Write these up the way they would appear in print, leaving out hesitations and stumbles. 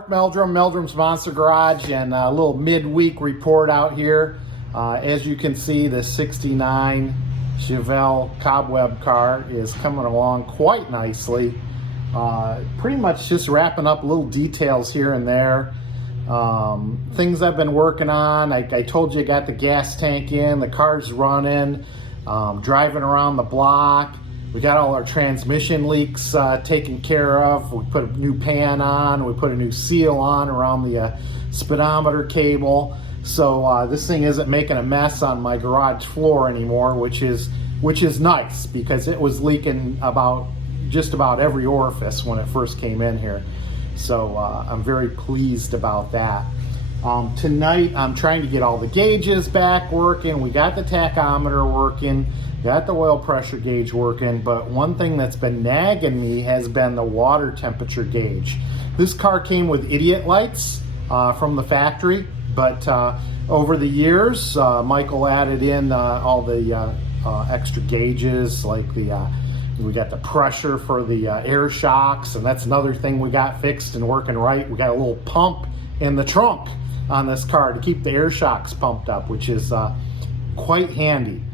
Mark Meldrum, Meldrum's Monster Garage, and a little midweek report out here. As you can see, the 69 Chevelle cobweb car is coming along quite nicely. Pretty much just wrapping up little details here and there. Things I've been working on. I told you I got the gas tank in, the car's running, driving around the block. We got all our transmission leaks taken care of. We put a new pan on. We put a new seal on around the speedometer cable. So this thing isn't making a mess on my garage floor anymore, which is nice because it was leaking just about every orifice when it first came in here. So I'm very pleased about that. Tonight I'm trying to get all the gauges back working. We got the tachometer working. Got the oil pressure gauge working, but one thing that's been nagging me has been the water temperature gauge. This car came with idiot lights from the factory, but over the years, Michael added in all the extra gauges, like we got the pressure for the air shocks, and that's another thing we got fixed and working right. We got a little pump in the trunk on this car to keep the air shocks pumped up, which is quite handy.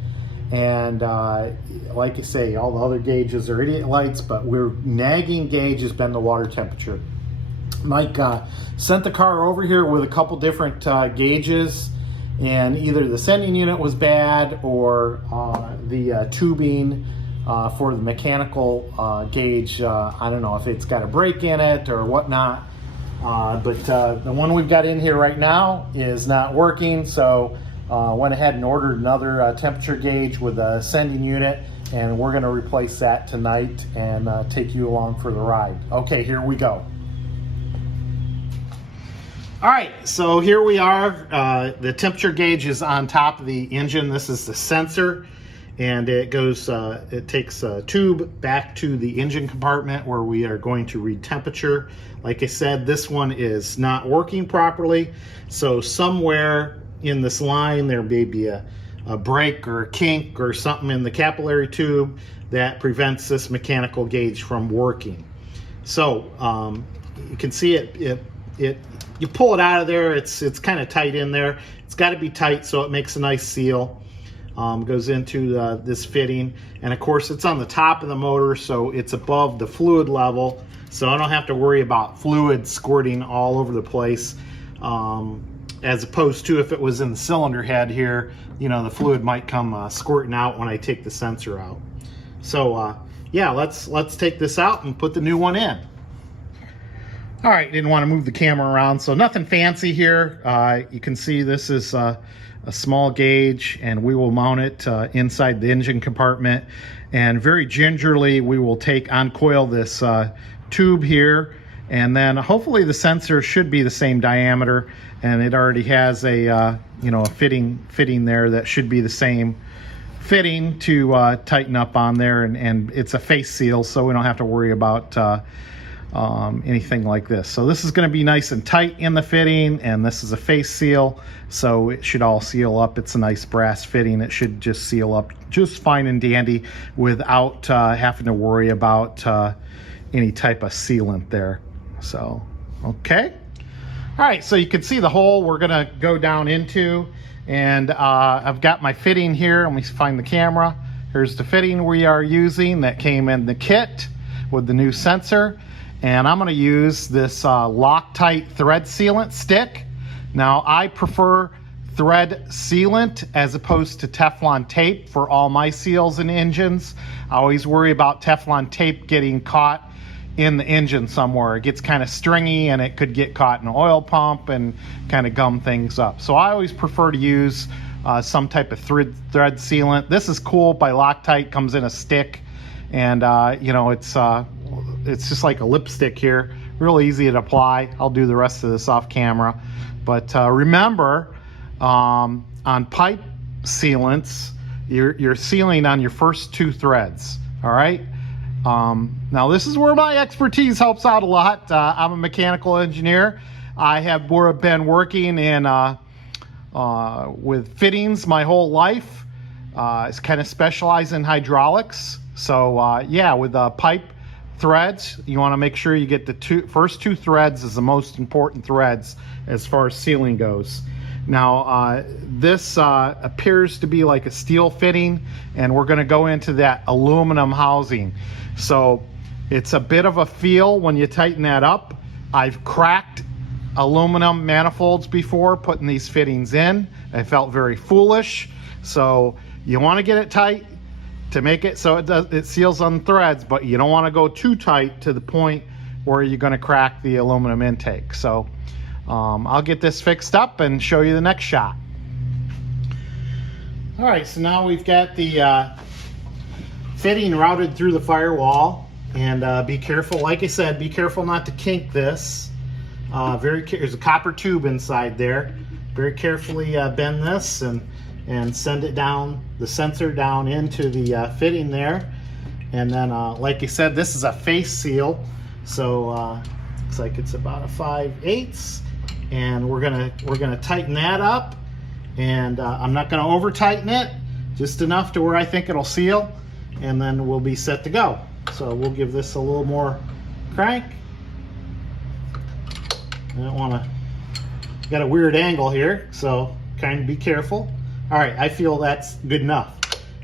And like I say, all the other gauges are idiot lights, but we're nagging gauge has been the water temperature. Mike sent the car over here with a couple different gauges, and either the sending unit was bad or the tubing for the mechanical gauge, I don't know if it's got a break in it or whatnot, but the one we've got in here right now is not working, so went ahead and ordered another temperature gauge with a sending unit, and we're going to replace that tonight and take you along for the ride. Okay, here we go. All right, so here we are. The temperature gauge is on top of the engine. This is the sensor, and it goes. It takes a tube back to the engine compartment where we are going to read temperature. Like I said, this one is not working properly, so somewhere in this line there may be a break or a kink or something in the capillary tube that prevents this mechanical gauge from working. So you can see it you pull it out of there, it's kind of tight in there. It's got to be tight so it makes a nice seal. Goes into this fitting, and of course it's on the top of the motor, so it's above the fluid level, so I don't have to worry about fluid squirting all over the place. As opposed to if it was in the cylinder head here, you know, the fluid might come squirting out when I take the sensor out. So yeah, let's take this out and put the new one in. All right, didn't want to move the camera around, so nothing fancy here. You can see this is a small gauge, and we will mount it inside the engine compartment, and very gingerly we will uncoil this tube here, and then hopefully the sensor should be the same diameter, and it already has a you know, a fitting there that should be the same fitting to tighten up on there, and it's a face seal, so we don't have to worry about anything like this. So this is going to be nice and tight in the fitting, and this is a face seal, so it should all seal up. It's a nice brass fitting. It should just seal up just fine and dandy without having to worry about any type of sealant there. So okay. All right, so you can see the hole we're gonna go down into, and I've got my fitting here. Let me find the camera. Here's the fitting we are using that came in the kit with the new sensor, and I'm gonna use this Loctite thread sealant stick. Now I prefer thread sealant as opposed to Teflon tape for all my seals and engines. I always worry about Teflon tape getting caught in the engine somewhere. It gets kind of stringy, and it could get caught in an oil pump and kind of gum things up. So I always prefer to use some type of thread sealant. This is cool by Loctite, comes in a stick, and you know, it's just like a lipstick here, real easy to apply. I'll do the rest of this off camera, but remember, on pipe sealants, you're sealing on your first two threads. All right. Now this is where my expertise helps out a lot. I'm a mechanical engineer. I have been working in with fittings my whole life. It's kind of specialized in hydraulics. So yeah, with pipe threads, you want to make sure you get the first two threads is the most important threads as far as sealing goes. Now this appears to be like a steel fitting, and we're going to go into that aluminum housing. So it's a bit of a feel when you tighten that up. I've cracked aluminum manifolds before putting these fittings in. I felt very foolish. So you want to get it tight to make it so it seals on threads, but you don't want to go too tight to the point where you're going to crack the aluminum intake. So I'll get this fixed up and show you the next shot. All right, so now we've got the fitting routed through the firewall, and be careful, like I said, be careful not to kink this. There's a copper tube inside there. Very carefully bend this and send it down, the sensor down into the fitting there. And then like I said, this is a face seal, so looks like it's about a 5/8, and we're gonna tighten that up. And I'm not gonna over tighten it, just enough to where I think it'll seal, and then we'll be set to go. So we'll give this a little more crank. I don't want to, got a weird angle here, so kind of be careful. All right, I feel that's good enough.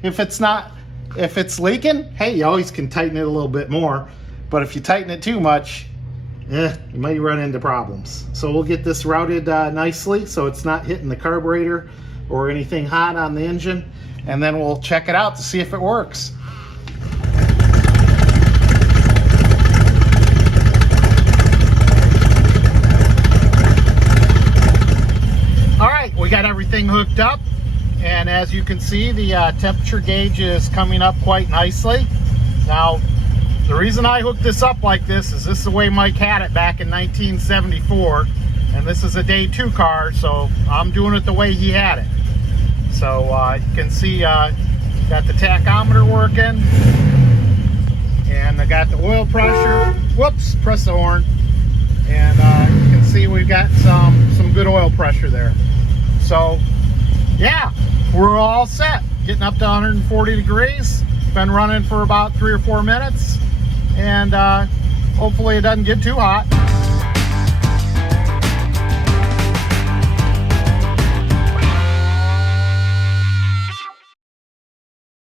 If it's leaking, hey, you always can tighten it a little bit more, but if you tighten it too much, you might run into problems. So we'll get this routed nicely so it's not hitting the carburetor or anything hot on the engine, and then we'll check it out to see if it works. All right, we got everything hooked up, and as you can see, the temperature gauge is coming up quite nicely. Now, the reason I hooked this up like this is the way Mike had it back in 1974, and this is a day 2 car, so I'm doing it the way he had it. So you can see got the tachometer working, and I got the oil pressure. Whoops, press the horn. And you can see we've got some good oil pressure there. So yeah, we're all set. Getting up to 140 degrees. Been running for about 3 or 4 minutes, and hopefully it doesn't get too hot.